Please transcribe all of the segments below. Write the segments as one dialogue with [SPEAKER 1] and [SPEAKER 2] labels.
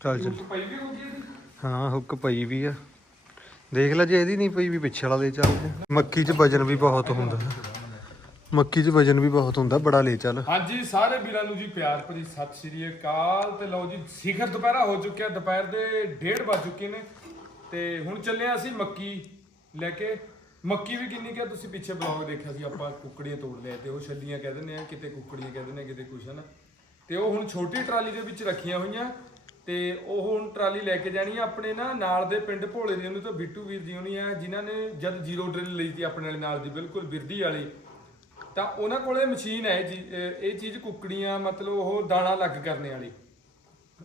[SPEAKER 1] ਚੱਲ ਚੱਲ। ਹਾਂ ਹੁੱਕ ਪਈ ਵੀ ਆ। ਦੇਖ ਲੈ ਜੇ ਇਹਦੀ ਨਹੀਂ ਪਈ ਵੀ ਪਿੱਛੇ ਵਾਲਾ ਲੈ ਚੱਲਦੇ ਮੱਕੀ 'ਚ ਵਜਨ ਵੀ ਬਹੁਤ ਹੁੰਦਾ। ਮੱਕੀ 'ਚ ਵਜਨ ਵੀ ਬਹੁਤ ਹੁੰਦਾ ਬੜਾ ਲੈ। ਚੱਲ
[SPEAKER 2] ਹਾਂਜੀ ਸਾਰੇ ਵੀਰਾਂ ਨੂੰ ਜੀ ਪਿਆਰ ਭਰੀ ਸਤਿ ਸ਼੍ਰੀ ਅਕਾਲ। ਤੇ ਲਓ ਜੀ ਸਿਖਰ ਦੁਪਹਿਰਾ ਹੋ ਚੁੱਕਿਆ ਦੁਪਹਿਰ ਦੇ 1:30 ਵੱਜ ਚੁੱਕੇ ਨੇ। ਤੇ ਹੁਣ ਚੱਲੇ ਅਸੀਂ ਮੱਕੀ ਲੈ ਕੇ। ਮੱਕੀ ਵੀ ਕਿੰਨੀ ਕਿ ਤੁਸੀਂ ਪਿੱਛੇ ਬਲੌਗ ਦੇਖਿਆ ਸੀ ਆਪਾਂ ਕੁੱਕੜੀਆਂ ਤੋੜ ਲਿਆ ਤੇ ਉਹ ਛੱਲੀਆਂ ਕਹਿ ਦਿੰਦੇ ਆ ਕਿਤੇ ਕੁੱਕੜੀਆਂ ਕਹਿ ਦਿੰਦੇ ਆ ਕਿਤੇ ਕੁਛ ਹਨ? ਤੇ ਉਹ ਹੁਣ ਛੋਟੀ ਟਰਾਲੀ ਦੇ ਵਿੱਚ ਰੱਖੀਆਂ ਹੋਈਆਂ ਤੇ ਉਹ ਹੁਣ ਟਰਾਲੀ ਲੈ ਕੇ ਜਾਣੀ ਆ ਆਪਣੇ ਨਾ ਨਾਲ ਦੇ ਪਿੰਡ ਭੋਲੇ ਦੇ, ਉਹਨੂੰ ਤਾਂ ਬਿੱਟੂ ਵੀਰ ਜੀ ਹੋਣੀ ਆ, ਜਿਨ੍ਹਾਂ ਨੇ ਜਦ ਜ਼ੀਰੋ ਡਰਿਲ ਲਈ ਸੀ ਆਪਣੇ ਵਾਲੇ ਨਾਲ ਦੀ, ਬਿਲਕੁਲ ਬਿਰਦੀ ਵਾਲੀ। ਤਾਂ ਉਹਨਾਂ ਕੋਲੇ ਮਸ਼ੀਨ ਹੈ ਜੀ, ਇਹ ਇਹ ਚੀਜ਼ ਕੁੱਕੜੀਆਂ, ਮਤਲਬ ਉਹ ਦਾਣਾ ਲੱਗ ਕਰਨੇ ਵਾਲੀ।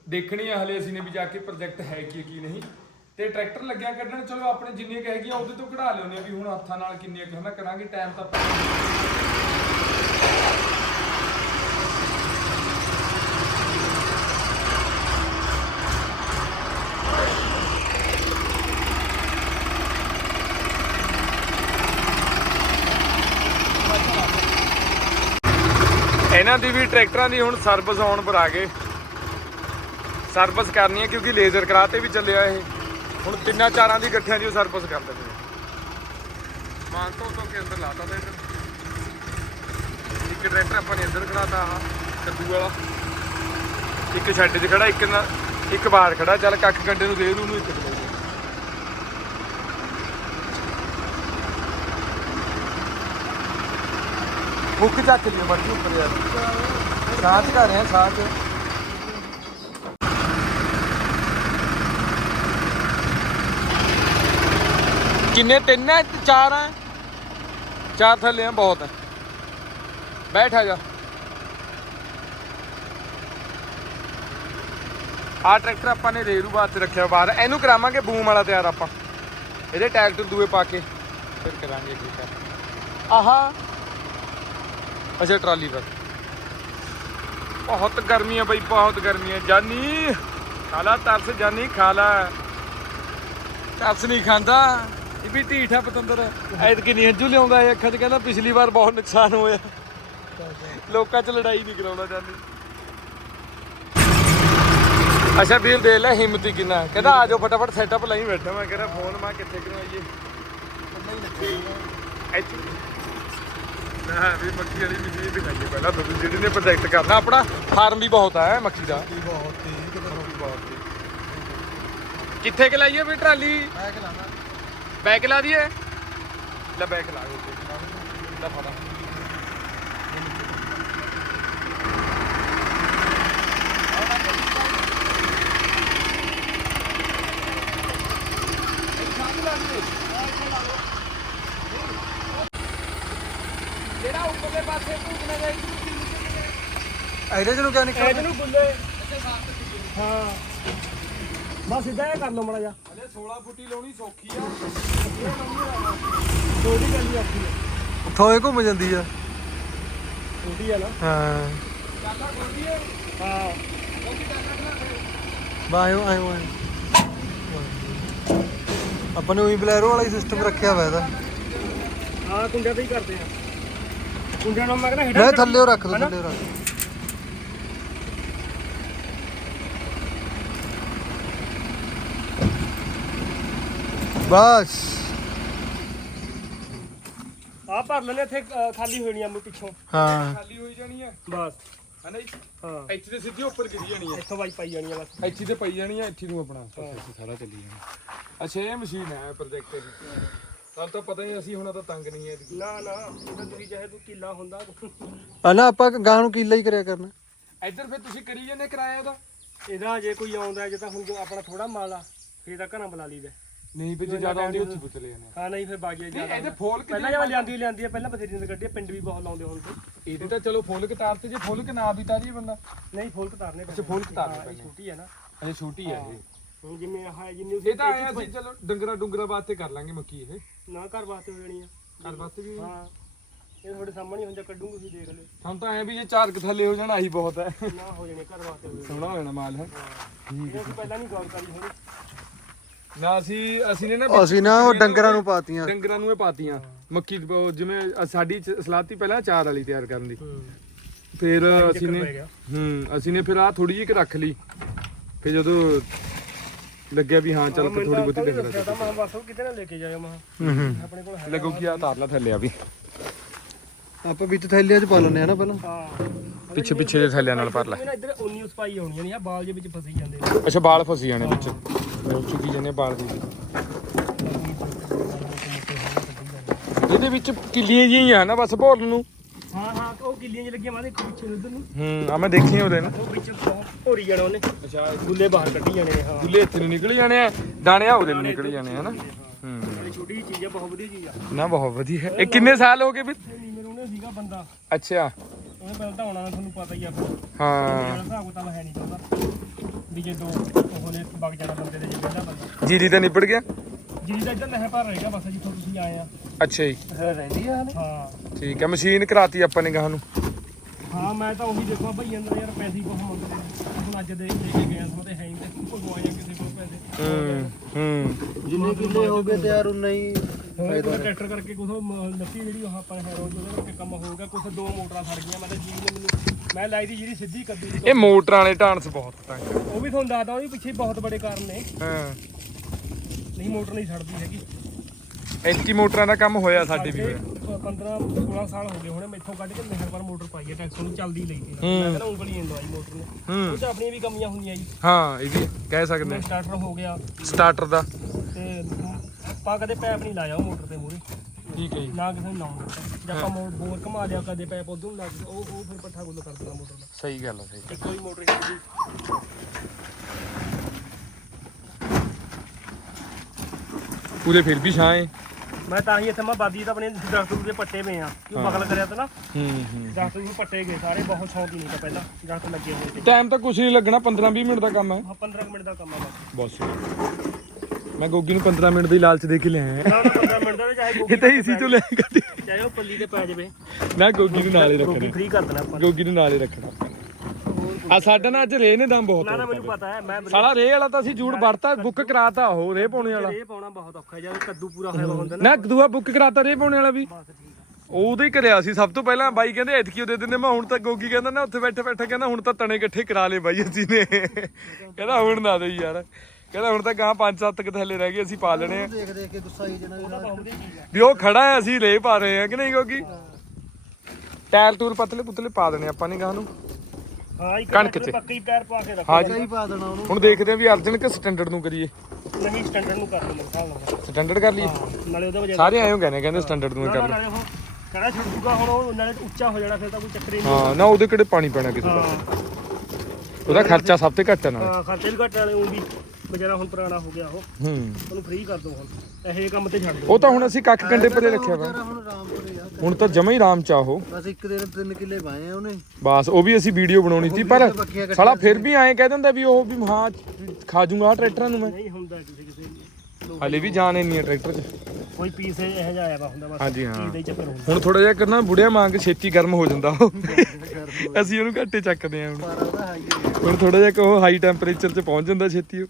[SPEAKER 2] ਦੇਖਣੀ ਆ ਹਲੇ ਅਸੀਂ ਨੇ ਵੀ ਜਾ ਕੇ ਪ੍ਰੋਜੈਕਟ ਹੈ ਕੀ ਕੀ ਨਹੀਂ। ਤੇ ਟਰੈਕਟਰ ਲੱਗਿਆ ਕੱਢਣ, ਚਲੋ ਆਪਣੇ ਜਿੰਨੀਆਂ ਕੁ ਹੈਗੀਆਂ ਉਹਦੇ ਤੋਂ ਕਢਾ ਲਿਓਨੇ ਵੀ ਹੁਣ ਹੱਥਾਂ ਨਾਲ ਕਿੰਨੀਆਂ ਕੁ ਕਰਾਂਗੇ ਟਾਈਮ ਤਾਂ ਆਪਾਂ ਇਹਨਾਂ ਦੀ ਵੀ, ਟਰੈਕਟਰਾਂ ਦੀ ਹੁਣ ਸਰਵਿਸ ਆਉਣ ਪਰ ਆ ਗਏ। ਸਰਵਿਸ ਕਰਨੀ ਹੈ ਕਿਉਂਕਿ ਲੇਜ਼ਰ ਕਰਾਤੇ ਵੀ ਚੱਲਿਆ ਇਹ। ਹੁਣ ਤਿੰਨਾਂ ਚਾਰਾਂ ਦੀ ਇਕੱਠਿਆਂ ਦੀ ਸਰਵਿਸ ਕਰ ਦਿੰਦੇ ਆ ਮਾਨ ਤੋਂ ਕੇ ਅੰਦਰ ਲਾਤਾ ਤੇ ਇੱਕ ਟਰੈਕਟਰ ਆਪਾਂ ਨੇ ਅੰਦਰ ਖੜਾਤਾ ਆ ਕੱਦੂ ਵਾਲਾ। ਇੱਕ ਛੱਡ 'ਚ ਖੜਾ, ਇੱਕ ਨਾ ਇੱਕ ਬਾਹਰ ਖੜਾ, ਚੱਲ ਕੱਖ ਕੰਡੇ ਨੂੰ ਦੇ ਦੂ, ਉਹਨੂੰ ਇੱਕ ਦੇ ਚੱਕ ਲਈ ਮੱਟੀ ਉੱਪਰ ਯਾਰ ਸਾਥ ਕਰ ਰਹੇ ਸਾਥ। ਕਿੰਨੇ? ਤਿੰਨ ਹੈ ਚਾਰ ਹੈ? ਚਾਰ ਥੱਲੇ ਆ, ਬਹੁਤ ਹੈ। ਬੈਠ ਆ ਜਾ। ਆ ਟਰੈਕਟਰ ਆਪਾਂ ਨੇ ਰੇਰੂ ਬਾਤ ਚ ਰੱਖਿਆ, ਬਾਹਰ। ਇਹਨੂੰ ਕਰਾਵਾਂਗੇ ਬੂਮ ਵਾਲਾ ਤਿਆਰ ਆਪਾਂ। ਇਹਦੇ ਟਰੈਕਟਰ ਦੂਏ ਪਾ ਕੇ। ਫਿਰ ਕਰਾਂਗੇ ਠੀਕ ਹੈ। ਆਹਾ। ਅੱਛਾ ਟਰਾਲੀ ਪਰ ਬਹੁਤ ਗਰਮੀ ਹੈ ਬਈ ਬਹੁਤ ਗਰਮੀ ਹੈ ਜਾਨੀ ਖਾਲਾ ਤਰਸ ਜਾਨੀ ਖਾਲਾ ਤਰਸ ਨਹੀਂ ਖਾਂਦਾ। ਇਹ ਵੀ ਢੀਠਾ ਪਤੰਦਰ। ਐਤ ਕਿ ਨਹੀਂ ਹੰਝੂ ਲਿਆਉਂਦਾ ਇਹ ਅੱਖਾਂ 'ਚ ਕਹਿੰਦਾ ਪਿਛਲੀ ਵਾਰ ਬਹੁਤ ਨੁਕਸਾਨ ਹੋਇਆ। ਲੋਕਾਂ 'ਚ ਲੜਾਈ ਨਹੀਂ ਕਰਾਉਂਦਾ ਜਾਨੀ। ਅੱਛਾ ਵੀਰ ਦੇ ਲੈ ਹਿੰਮਤੀ ਕਿੰਨਾ। ਕਹਿੰਦਾ ਆ ਜਾਓ ਫਟਾਫਟ ਸੈਟਅਪ ਲਈ ਬੈਠਾ ਮੈਂ ਕਹਿੰਦਾ ਫੋਨ ਮਾ ਕਿੱਥੇ ਕਰਵਾਈਏ। ਇੱਥੇ ਨਾ ਵੀ ਮੱਕੀ ਵਾਲੀ ਮਸ਼ੀਨ ਵੀ ਲਾਈਏ ਪਹਿਲਾਂ ਫਿਰ ਜਿਹੜੇ ਨੇ ਪ੍ਰੋਜੈਕਟ ਕਰਨਾ ਆਪਣਾ ਫਾਰਮ ਵੀ ਬਹੁਤ ਹੈ ਮੱਕੀ ਦਾ।
[SPEAKER 1] ਬਹੁਤ ਤੇਜ਼
[SPEAKER 2] ਬਹੁਤ ਕਿੱਥੇ ਕਿ ਲਾਈਏ ਵੀ ਟਰਾਲੀ?
[SPEAKER 1] ਬੈਕ ਲਾਣਾ।
[SPEAKER 2] ਬੈਕ ਲਾ ਦਈਏ। ਲੈ ਬੈਕ ਲਾ ਦੇ ਲੈ ਫੜਾ। ਪਾਸੇ ਜਾਈ।
[SPEAKER 1] ਇਹਦੇ ਚ ਕਿਆ ਨਿਕਲ।
[SPEAKER 3] ਨੂੰ ਬੁੱਲੇ। ਹਾਂ। ਬਸ ਸਿੱਧਾ ਇਹ ਕਰ ਲਓ ਮੜਾ ਜਾ
[SPEAKER 2] ਹਲੇ 16 ਫੁੱਟੀ ਲਾਉਣੀ ਸੌਖੀ ਆ।
[SPEAKER 3] ਛੋਟੀ ਗੱਲ ਆਖੀ ਹੈ
[SPEAKER 1] ਥੋਏ ਘੁੰਮ ਜਾਂਦੀ ਆ।
[SPEAKER 3] ਛੋਟੀ ਆ ਨਾ।
[SPEAKER 1] ਹਾਂ।
[SPEAKER 2] ਕਾਕਾ ਗੋਦੀਏ
[SPEAKER 3] ਹਾਂ।
[SPEAKER 1] ਬਾਇਓ ਆਇਓ ਆਇਓ ਆਪਾਂ ਨੇ ਉਹੀ ਬਲੈਰੋ ਵਾਲਾ ਹੀ ਸਿਸਟਮ ਰੱਖਿਆ ਹੋਇਆ ਇਹਦਾ।
[SPEAKER 3] ਹਾਂ ਕੁੰਡਿਆਂ ਤੇ ਹੀ ਕਰਦੇ ਆ। ਕੁੰਡਿਆਂ ਨੂੰ ਮੈਂ ਕਹਿੰਦਾ
[SPEAKER 1] ਲੈ
[SPEAKER 3] ਹਿੱਡਾ
[SPEAKER 1] ਥੱਲੇ ਰੱਖ ਦੋ ਥੱਲੇ ਰੱਖ ਬਸ।
[SPEAKER 3] ਆ ਭਰ ਲੈਣੇ ਇੱਥੇ ਅ, ਖਾਲੀ ਹੋਣੀ ਆ ਮੂੰਹ ਪਿੱਛੋਂ।
[SPEAKER 1] ਹਾਂ।
[SPEAKER 2] ਖਾਲੀ ਹੋਈ ਜਾਣੀ ਆ।
[SPEAKER 3] ਬਸ।
[SPEAKER 2] ਹਨਾ ਜੀ?
[SPEAKER 3] ਹਾਂ।
[SPEAKER 2] ਇੱਥੇ ਤੇ ਸਿੱਧੀ ਉੱਪਰ ਗਿਰੀ ਜਾਣੀ ਆ।
[SPEAKER 3] ਇੱਥੋਂ ਬਾਈ ਪਾਈ ਜਾਣੀ ਆ ਬਸ।
[SPEAKER 2] ਇੱਥੇ ਤੇ ਪਈ ਜਾਣੀ ਆ ਇੱਥੇ ਨੂੰ ਆਪਣਾ ਸਾਰਾ ਚੱਲੀ ਜਾਣਾ। ਅੱਛਾ ਇਹ ਮਸ਼ੀਨ ਹੈ ਪ੍ਰੋਜੈਕਟ ਦੀ ਸਾਨੂੰ ਤਾਂ ਪਤਾ ਹੀ ਅਸੀਂ ਹੁਣ ਤਾਂ ਤੰਗ ਨਹੀਂ ਇਹਦੀ।
[SPEAKER 3] ਨਾ ਨਾ ਇਹਦਾ ਤੁਸੀਂ ਚਾਹੇ ਤੂੰ ਕਿੱਲਾ ਹੁੰਦਾ।
[SPEAKER 1] ਆ ਨਾ ਆਪਾਂ ਗਾਂ ਨੂੰ ਕੀਲਾ ਹੀ ਕਰਿਆ ਕਰਨਾ।
[SPEAKER 2] ਇੱਧਰ ਫਿਰ ਤੁਸੀਂ ਕਰੀ ਜਾਂਦੇ ਕਿਰਾਇਆ ਉਹਦਾ
[SPEAKER 3] ਇਹਦਾ ਜੇ ਕੋਈ ਆਉਂਦਾ ਜੇ ਤਾਂ ਹੁਣ ਜੋ ਆਪਣਾ ਥੋੜਾ ਮਾਲ ਆ ਫੇਰ ਤਾਂ ਘਰਾਂ ਬੁਲਾ ਲਈਦਾ।
[SPEAKER 2] ਨਹੀਂ ਵੀ ਜੇ ਜ਼ਿਆਦਾ ਆਉਂਦੀ ਉੱਥੇ ਪੁੱਛ ਲੈ ਜਾਂਦੇ
[SPEAKER 3] ਹਾਂ ਨਹੀਂ ਫਿਰ ਬਾਗੀਆ
[SPEAKER 2] ਨਹੀਂ
[SPEAKER 3] ਜ਼ਿਆਦਾ
[SPEAKER 2] ਇਹਦੇ ਫੋਲ
[SPEAKER 3] ਪਹਿਲਾਂ ਜਦੋਂ ਲਿਆਂਦੀ ਲਿਆਂਦੀ ਆ ਪਹਿਲਾਂ ਬਥੇਰੀ ਨੇ ਗੱਡੀ ਪਿੰਡ ਵੀ ਬਹੁਤ ਲਾਉਂਦੇ ਹੁਣ ਤੇ
[SPEAKER 2] ਇਹਦੇ ਤਾਂ ਚਲੋ ਫੁੱਲ ਕਤਾਰ ਤੇ ਜੇ ਫੁੱਲ ਕਿ ਨਾ ਵੀ ਤਾਰੀ ਬੰਦਾ।
[SPEAKER 3] ਨਹੀਂ ਫੁੱਲ ਕਤਾਰਨੇ
[SPEAKER 2] ਅੱਛਾ, ਫੁੱਲ ਕਤਾਰਨੇ
[SPEAKER 3] ਹਾਂ, ਇਹ ਛੋਟੀ ਆ ਨਾ।
[SPEAKER 2] ਅਜੇ ਛੋਟੀ ਹੈ ਇਹ।
[SPEAKER 3] ਹੁਣ ਜਿਵੇਂ ਆਹ ਜਿੰਨੀ
[SPEAKER 2] ਇਹ ਤਾਂ ਆਇਆ ਅਸੀਂ ਚਲੋ ਡੰਗਰਾ ਡੁੰਗਰਾ ਵਾਸਤੇ ਕਰ ਲਾਂਗੇ ਮੱਕੀ ਇਹ।
[SPEAKER 3] ਨਾ ਘਰ ਵਾਸਤੇ ਹੋ ਜਾਣੀ ਆ।
[SPEAKER 2] ਘਰ ਵਾਸਤੇ ਵੀ?
[SPEAKER 3] ਹਾਂ। ਇਹ ਤੁਹਾਡੇ ਸਾਹਮਣੇ ਹੀ ਹੁਣ ਜੇ ਕੱਢੂਗੇ ਤੁਸੀਂ ਦੇਖ ਲਿਓ।
[SPEAKER 2] ਸਾਨੂੰ ਤਾਂ ਐ ਵੀ ਜੇ ਚਾਰ ਕੁ ਥੱਲੇ ਹੋ ਜਾਣਾ ਆਹੀ ਬਹੁਤ ਹੈ।
[SPEAKER 3] ਨਾ ਹੋ ਜਾਣੀ ਘਰ ਵਾਸਤੇ ਹੋ ਜਾਣੀ
[SPEAKER 2] ਸੋਹਣਾ ਹੋ ਜਾਣਾ ਮਾਲ ਹੈ?
[SPEAKER 3] ਇਹ ਅਸੀਂ ਪਹਿਲਾਂ ਨਹੀਂ ਗੌਰ ਕਰੀ ਹੋਣੀ।
[SPEAKER 2] ਨਾ ਅਸੀਂ ਅਸੀਂ ਨੇ ਨਾ
[SPEAKER 1] ਅਸੀਂ ਨਾ ਉਹ ਡੰਗਰਾਂ ਨੂੰ ਪਾਤੀਆਂ।
[SPEAKER 2] ਡੰਗਰਾਂ ਨੂੰ ਇਹ ਪਾਤੀਆਂ। ਮੱਕੀ ਉਹ ਜਿਵੇਂ ਅ- ਸਾਡੀ ਚ- ਸਲਾਤੀ ਪਹਿਲਾਂ ਚਾਰ ਵਾਲੀ ਤਿਆਰ ਕਰਨ ਦੀ। ਫਿਰ ਅਸੀਂ ਨੇ
[SPEAKER 3] ਪੈ ਗਿਆ।
[SPEAKER 2] ਹੂੰ ਅਸੀਂ ਨੇ ਫਿਰ ਆ ਥੋੜੀ ਜਿਹੀ ਕੁ ਰੱਖ ਲਈ। ਫਿਰ ਜਦੋਂ ਲੱਗਿਆ ਵੀ ਹਾਂ ਚੱਲ ਥੋੜੀ ਬਹੁਤੀ ਡੰਗਰ
[SPEAKER 3] ਤਾਂ ਮੈਂ ਬਸ ਉਹ ਕਿਤੇ ਨਾ ਲੈ ਕੇ ਜਾਇਓ ਮੈਂ
[SPEAKER 1] ਹੂੰ ਹੂੰ।
[SPEAKER 3] ਆਪਣੇ ਕੋਲ ਹੈ
[SPEAKER 2] ਲੱਗੂ ਕੀ ਆ ਤਾਰ ਲਾ ਥੱਲੇ ਆ ਵੀ।
[SPEAKER 1] ਆਪਾਂ ਵਿੱਚ ਥੈਲਿਆਂ 'ਚ ਪਾ ਲੈਂਦੇ ਆ ਨਾ ਪਹਿਲਾਂ।
[SPEAKER 3] ਹਾਂ।
[SPEAKER 2] ਪਿੱਛੇ ਪਿੱਛੇ ਦੇ ਥੱਲਿਆਂ ਨਾਲ ਭਰ ਲੈ।
[SPEAKER 3] ਇੱਧਰ 19 ਸਪਾਈ ਆਉਣੀਆਂ ਨੇ ਆ ਬਾਲ ਜੇ ਵਿੱਚ ਫਸੀ ਜਾਂਦੇ ਨੇ।
[SPEAKER 2] ਅੱਛਾ ਬਾਲ ਫਸੀ ਜਾਣੇ ਵਿੱਚ। ਉਹ ਚੁੱਕੀ ਜਾਂਦੇ ਬਾਲ ਦੀ ਇਹਦੇ ਵਿੱਚ ਕਿੱਲੀਆਂ ਜਿਹੀਆਂ ਆ ਨਾ ਬਸ ਭੋਰਨ ਨੂੰ।
[SPEAKER 3] ਹਾਂ ਹਾਂ। ਕਿੱਲੀਆਂ ਜਿ ਲੱਗੀਆਂ ਮਾਦੇ ਪਿੱਛੇ ਨੂੰ ਇੱਧਰ ਨੂੰ।
[SPEAKER 2] ਹੂੰ ਆ ਮੈਂ ਦੇਖੀ ਉਹਦੇ ਨਾ।
[SPEAKER 3] ਉਹ ਵਿੱਚ ਹੋਰੀ ਜਾਣਾ ਉਹਨੇ।
[SPEAKER 2] ਅੱਛਾ
[SPEAKER 3] ਗੁੱਲੇ ਬਾਹਰ ਕੱਢੀ ਜਾਣੇ ਹਾਂ।
[SPEAKER 2] ਗੁੱਲੇ ਇੱਥੇ ਨੂੰ ਨਿਕਲ ਜਾਣੇ ਆ ਦਾਣੇ ਆ ਉਹਦੇ ਨੂੰ ਨਿਕਲ ਜਾਣੇ ਆ ਨਾ ਹੂੰ
[SPEAKER 3] ਛੋਟੀ ਜਿਹੀ ਚੀਜ਼ ਆ ਬਹੁਤ ਵਧੀਆ ਚੀਜ਼ ਆ
[SPEAKER 2] ਨਾ ਬਹੁਤ ਵਧੀਆ। ਇਹ ਕਿੰਨੇ ਸਾਲ ਹੋ ਗਏ ਵੀ?
[SPEAKER 3] ਮੇਰੇ ਉਹਨੇ ਸੀਗਾ ਬੰਦਾ।
[SPEAKER 2] ਅੱਛਾ।
[SPEAKER 3] ਉਹਨੇ ਪਹਿਲਾਂ ਤਾਂ ਆਉਣਾ ਤੁਹਾਨੂੰ ਪਤਾ ਹੀ ਆ
[SPEAKER 2] ਹਾਂ।
[SPEAKER 3] ਹਿਸਾਬ ਕਿਤਾਬ ਹੈ ਨਹੀਂ ਚਾਹੁੰਦਾ ਵੀ ਜੇ ਦੋ ਉਹਨੇ ਵਗ ਜਾਣਾ ਬੰਦੇ ਦੇ ਜੇ ਪਹਿਲਾ ਬੰਦਾ।
[SPEAKER 2] ਜੀਰੀ ਤਾਂ ਨਿਬੜ ਗਿਆ?
[SPEAKER 3] ਜੀ ਦਾ ਇੱਧਰ ਨਹਿਰ ਪਰ ਰਹੇਗਾ ਬਸ ਜਿੱਥੋਂ ਤੁਸੀਂ ਆਏ ਆ।
[SPEAKER 2] ਅੱਛਾ ਜੀ।
[SPEAKER 3] ਰਹਿੰਦੀ ਆ ਹਾਂ।
[SPEAKER 2] ਠੀਕ ਹੈ ਮਸ਼ੀਨ ਕਰਾਤੀ ਆਪਾਂ ਨੇ ਗਾਹ ਨੂੰ।
[SPEAKER 3] ਹਾਂ ਮੈਂ ਤਾਂ ਉਹੀ ਦੇਖੋ ਭਈਆਂ ਦਾ ਯਾਰ ਪੈਸੇ ਹੀ ਬਹੁਤ ਮੰਗਦੇ ਨੇ। ਹੁਣ ਅੱਜ ਦੇ ਲੈ ਕੇ ਗਿਆ ਤੇ ਹੈ ਹੀ ਤੇ ਭਗਵਾਇਆ ਕਿਸੇ ਕੋਲ ਪੈਸੇ।
[SPEAKER 2] ਹੂੰ ਹੂੰ।
[SPEAKER 1] ਜਿੰਨੇ ਕਿੱਲੇ ਹੋ ਗਏ ਤਿਆਰ ਉਨਾ ਹੀ
[SPEAKER 3] ਹੋਰ ਕੋਈ ਟਰੈਕਟਰ ਕਰਕੇ ਕੁਛ ਲੱਤੀ ਜਿਹੜੀ ਉਹ ਆਪਾਂ ਹੈ ਰੋਜ਼ ਉਹਦੇ ਕਰਕੇ ਕੰਮ ਹੋਊਗਾ ਕੁਛ ਦੋ ਮੋਟਰਾਂ ਸੜ ਗਈਆਂ ਮੈਂ ਤਾਂ ਜੀ ਨੇ ਮੈਨੂੰ ਮੈਂ ਲਾਈ ਦੀ ਜਿਹੜੀ ਸਿੱਧੀ ਕੱਦੂ ਦੀ
[SPEAKER 2] ਇਹ ਮੋਟਰਾਂ ਵਾਲੇ ਢਾਂਸ ਬਹੁਤ ਤੰਗ
[SPEAKER 3] ਉਹ ਵੀ ਤੁਹਾਨੂੰ ਦੱਸਦਾ ਉਹਦੇ ਪਿੱਛੇ ਬਹੁਤ ਬੜੇ ਕਾਰਨ ਨੇ।
[SPEAKER 2] ਹਾਂ।
[SPEAKER 3] ਨਹੀਂ ਮੋਟਰ ਨਹੀਂ ਛੱਡਦੀ ਹੈਗੀ।
[SPEAKER 2] ਐਤਕੀ ਮੋਟਰਾਂ ਦਾ ਕੰਮ ਹੋਇਆ ਸਾਡੇ ਵੀ ਹੋਇਆ।
[SPEAKER 3] 15 16 ਸਾਲ ਹੋ ਗਏ ਹੁਣੇ ਮੈਥੋਂ ਕੱਢ ਕੇ ਨਹਿਰ ਪਰ ਮੋਟਰ ਪਾਈ ਹੈ ਟੈਕਸ ਨੂੰ ਚੱਲਦੀ ਲਈ
[SPEAKER 2] ਹੂੰ।
[SPEAKER 3] ਮੈਂ ਕਹਿੰਦਾ ਉਂਗਲੀ ਨਹੀਂ ਦਵਾਈ ਮੋਟਰ ਨੇ।
[SPEAKER 2] ਹੂੰ।
[SPEAKER 3] ਉਹ ਚ ਆਪਣੀਆਂ ਵੀ ਕਮੀਆਂ ਹੁੰਦੀਆਂ ਜੀ।
[SPEAKER 2] ਹਾਂ ਇਹ ਵੀ ਕਹਿ ਸਕਦੇ
[SPEAKER 3] ਸਟਾਰਟਰ ਹੋ ਗਿਆ।
[SPEAKER 2] ਸਟਾਰਟਰ ਦਾ।
[SPEAKER 3] ਤੇ ਆਪਾਂ ਕਦੇ ਪੈਪ ਨਹੀਂ ਲਾਇਆ ਉਹ ਮੋਟਰ ਤੇ ਮੂਰੇ
[SPEAKER 2] ਠੀਕ ਹੈ ਜੀ।
[SPEAKER 3] ਨਾ ਕਿਸੇ ਨੂੰ ਲਾਉਣ ਦਿੱਤਾ। ਜੇ ਆਪਾਂ ਮੋੜ ਬੋਰ ਘਮਾ ਲਿਆ ਕਦੇ ਪੈਪ ਉਧਰ ਨੂੰ ਲੱਗ ਉਹ ਉਹ ਫਿਰ ਪੱਠਾ ਗੁੱਲ ਕਰ ਦੇਣਾ ਮੋਟਰ ਦਾ।
[SPEAKER 2] ਸਹੀ ਗੱਲ ਹੈ ਸਹੀ
[SPEAKER 3] ਕੋਈ ਮੋਟਰ ਹਿੱਲਦੀ
[SPEAKER 2] ਪੂਰੇ ਫਿਰ ਵੀ ਛਾਂ ਹੈ
[SPEAKER 3] ਮੈਂ ਤਾਂ ਹੀ ਇੱਥੇ ਮੈਂ ਬਾਦੀ ਤਾਂ ਆਪਣੇ ਦਰਖਤ ਦੇ ਪੱਟੇ ਪਏ ਆ। ਕਿ ਬਗਲ ਕਰਿਆ ਤਾਂ ਨਾ?
[SPEAKER 2] ਹੂੰ ਹੂੰ
[SPEAKER 3] ਦਰਖਤ ਨੂੰ ਪੱਟੇ ਗਏ ਸਾਰੇ ਬਹੁਤ ਸ਼ੌਂਕੀ ਨਹੀਂ ਤਾਂ ਪਹਿਲਾਂ ਦਰਖਤ ਲੱਗੇ ਹੋਏ ਤੇ।
[SPEAKER 2] ਟਾਈਮ ਤਾਂ ਕੁਝ ਨਹੀਂ ਲੱਗਣਾ 15 20 ਮਿੰਟ ਦਾ ਕੰਮ ਹੈ।
[SPEAKER 3] ਹਾਂ 15 ਕੁ ਮਿੰਟ ਦਾ ਕੰਮ ਆ ਬਸ।
[SPEAKER 2] ਬਸ ਮੈਂ ਗੋਗੀ ਨੂੰ 15 ਮਿੰਟ ਦੀ ਲਾਲਚ ਦੇ ਕੇ ਲਿਆਇਆ
[SPEAKER 3] ਨਾ ਨਾ 15 ਮਿੰਟ ਦਾ ਚਾਹੇ ਗੋਗੀ
[SPEAKER 2] ਇਸੀ ਤੋਂ ਲੈ ਕੇ
[SPEAKER 3] ਚਾਹੇ ਉਹ ਪੱਲੀ ਤੇ ਪੈ ਜਾਵੇ।
[SPEAKER 2] ਨਾ ਗੋਗੀ ਨੂੰ ਨਾਲੇ
[SPEAKER 3] ਗੋਗੀ
[SPEAKER 2] ਰੱਖਣਾ।
[SPEAKER 3] ਫ੍ਰੀ ਕਰ ਦੇਣਾ ਆਪਾਂ
[SPEAKER 2] ਗੋਗੀ ਨੂੰ ਨਾਲੇ ਰੱਖਣਾ। ਆ ਸਾਡਾ ਨਾ ਅੱਜ ਰੇ ਨੇ ਦਮ ਬਹੁਤ।
[SPEAKER 3] ਨਾ ਨਾ ਮੈਨੂੰ ਪਤਾ ਹੈ ਮੈਂ
[SPEAKER 2] ਸਾਲਾ ਰੇ ਵਾਲਾ ਤਾਂ ਅਸੀਂ ਜੂੜ ਵਰਤਾ ਬੁੱਕ ਕਰਾਤਾ ਉਹ ਰੇ ਪਾਉਣੇ ਵਾਲਾ।
[SPEAKER 3] ਇਹ ਪਾਉਣਾ ਬਹੁਤ ਔਖਾ ਜਦ ਕੱਦੂ ਪੂਰਾ ਹੋਇਆ ਹੁੰਦਾ ਨਾ।
[SPEAKER 2] ਨਾ ਦੂਆ ਬੁੱਕ ਕਰਾਤਾ ਰੇ ਪਾਉਣੇ ਵਾਲਾ ਵੀ।
[SPEAKER 3] ਬਸ ਠੀਕ ਆ।
[SPEAKER 2] ਉਹਦਾ ਹੀ ਕਰਿਆ ਸੀ ਸਭ ਤੋਂ ਪਹਿਲਾਂ ਬਾਈ ਕਹਿੰਦੇ ਐਤਕੀ ਉਹ ਦੇ ਦਿੰਦੇ ਮੈਂ ਹੁਣ ਤਾਂ ਗੋਗੀ ਕਹਿੰਦਾ ਨਾ ਉੱਥੇ ਬੈਠੇ ਬੈਠੇ ਕਹਿੰਦਾ ਹੁਣ ਤਾਂ ਤਣੇ ਇਕੱਠੇ ਕਰਾ ਲਏ ਬਾਈ ਅਸੀਂ ਨੇ। ਕਹਿੰਦਾ ਹੁਣ ਨਾ ਦੇ ਯਾਰ। ਕਹਿੰਦਾ ਹੁਣ ਤਾਂ ਗਾਂ ਪੰਜ ਸੱਤ ਕਿ ਥੱਲੇ ਰਹਿ ਗਏ ਅਸੀਂ ਪਾ ਲੈਣੇ ਆ।
[SPEAKER 1] ਦੇਖ ਦੇਖ ਕੇ ਗੁੱਸਾ ਹੀ ਜਣਾ
[SPEAKER 3] ਬਹੁਤ ਵਧੀਆ ਚੀਜ਼ ਆ।
[SPEAKER 2] ਵੀ ਉਹ ਖੜਾ ਹੈ ਅਸੀਂ ਰੇ ਪਾ ਰਹੇ ਆ ਕਿ ਨਹੀਂ ਗੋਗੀ? ਟਾਇਰ ਟੂਰ ਪਤਲੇ ਪੁਤਲੇ ਪਾ ਦੇਣੇ ਆਪਾਂ ਨੇ ਗਾਂ ਨੂੰ।
[SPEAKER 3] ਹਾਂ ਇੱਕ
[SPEAKER 2] ਕਣਕ
[SPEAKER 3] ਮਿੰਟ
[SPEAKER 2] ਚ।
[SPEAKER 3] ਪੱਕੀ ਪੈਰ ਪਾ ਕੇ ਰੱਖੋ।
[SPEAKER 2] ਹਾਂ ਜੀ
[SPEAKER 1] ਹੀ ਪਾ ਦੇਣਾ ਉਹਨੂੰ।
[SPEAKER 2] ਹੁਣ ਦੇਖਦੇ ਆ ਵੀ ਅਰਜਨ ਕਿ ਸਟੈਂਡਰਡ ਨੂੰ ਕਰੀਏ।
[SPEAKER 3] ਨਹੀਂ ਸਟੈਂਡਰਡ ਨੂੰ ਕਰ ਲਓ ਮੇਰੇ ਹਿਸਾਬ ਨਾਲ।
[SPEAKER 2] ਸਟੈਂਡਰਡ ਕਰ ਲਈਏ?
[SPEAKER 3] ਹਾਂ, ਨਾਲੇ ਉਹਦੇ ਵਜੇ
[SPEAKER 2] ਸਾਰੇ ਆਇਓ ਕਹਿੰਦੇ ਕਹਿੰਦੇ ਸਟੈਂਡਰਡ ਨੂੰ ਹੀ ਕਰ ਲਓ।
[SPEAKER 3] ਨਾਲੇ ਉਹ ਕੜਾ ਛੱਡ ਦੂਗਾ ਹੁਣ ਉਹ ਨਾਲੇ ਉੱਚਾ ਹੋ ਜਾਣਾ ਫਿਰ ਤਾਂ ਕੋਈ ਚੱਕਰ ਹੀ ਨਹੀਂ
[SPEAKER 2] ਹਾਂ ਨਾ ਉਹਦੇ ਕਿਹੜੇ ਪਾਣੀ ਪੈਣਾ ਕਿਸੇ ਦਾ
[SPEAKER 3] ਹਾਂ।
[SPEAKER 2] ਉਹਦਾ ਖਰਚਾ ਸਭ ਤੋਂ ਘੱਟ ਹੈ ਨਾਲ।
[SPEAKER 3] ਹਾਂ ਖਰਚੇ ਵੀ ਘੱਟ ਵਾਲੇ ਉਹ ਵੀ ਵਿਚਾਰਾ ਹੁਣ ਪੁਰਾਣਾ ਹੋ ਗਿਆ ਉਹ
[SPEAKER 2] ਹੂੰ।
[SPEAKER 3] ਉਹਨੂੰ ਫ੍ਰੀ ਕਰ ਦੋ ਹੁਣ। ਇਹੋ ਕੰਮ ਤੇ ਛੱਡ ਦੋ।
[SPEAKER 2] ਉਹ ਤਾਂ ਹੁਣ ਅਸੀਂ ਕੱਖ ਕੰਡੇ ਪਰੇ ਰੱਖਿਆ ਵਾ।
[SPEAKER 1] ਹੁਣ
[SPEAKER 2] ਤਾਂ ਜਮਾ ਹੀ ਰਾਮ ਚਾਹੋ
[SPEAKER 1] ਬਸ ਇੱਕ ਦਿਨ ਤਿੰਨ ਕਿੱਲੇ ਪਾਏ ਆ ਉਹਨੇ।
[SPEAKER 2] ਬਸ ਉਹ ਵੀ ਅਸੀਂ ਵੀਡੀਓ ਬਣਾਉਣੀ ਸੀ ਪਰ ਸਾਲਾ ਫਿਰ ਵੀ ਐਂ ਕਹਿ ਦਿੰਦਾ ਵੀ ਉਹ ਵੀ ਹਾਂ ਖਾ ਜੂਗਾ ਆਹ ਟਰੈਕਟਰਾਂ ਨੂੰ ਮੈਂ।
[SPEAKER 3] ਨਹੀਂ ਹੁੰਦਾ ਕਿਸੇ ਕਿਸੇ ਨੂੰ।
[SPEAKER 2] ਹਲੇ ਵੀ ਜਾਣ ਇੰਨੀ ਟਰੈਕਟਰ 'ਚ।
[SPEAKER 3] ਕੋਈ ਪੀਸ ਇਹੋ ਜਿਹਾ ਆਇਆ ਵਾ ਹੁੰਦਾ ਬਸ।
[SPEAKER 2] ਹਾਂਜੀ, ਹਾਂ।
[SPEAKER 3] ਚੀਜ਼ ਦਾ ਹੀ ਚੱਕਰ ਹੁੰਦਾ।
[SPEAKER 2] ਹੁਣ ਥੋੜਾ ਜਿਹਾ ਕਰਨਾ ਬੁੜਿਆ ਮੰਗ ਛੇਤੀ ਗਰਮ ਹੋ ਜਾਂਦਾ ਉਹ। ਅਸੀਂ ਉਹਨੂੰ ਘੱਟੇ ਚੱਕਦੇ ਆ ਹੁਣ।
[SPEAKER 1] ਪਰ ਉਹਦਾ ਹਾਈ ਹੈ
[SPEAKER 2] ਹੁਣ ਥੋੜਾ ਜਿਹਾ ਕੋ ਹਾਈ ਟੈਂਪਰੇਚਰ 'ਚ ਪਹੁੰਚ ਜਾਂਦਾ ਛੇਤੀ ਉਹ।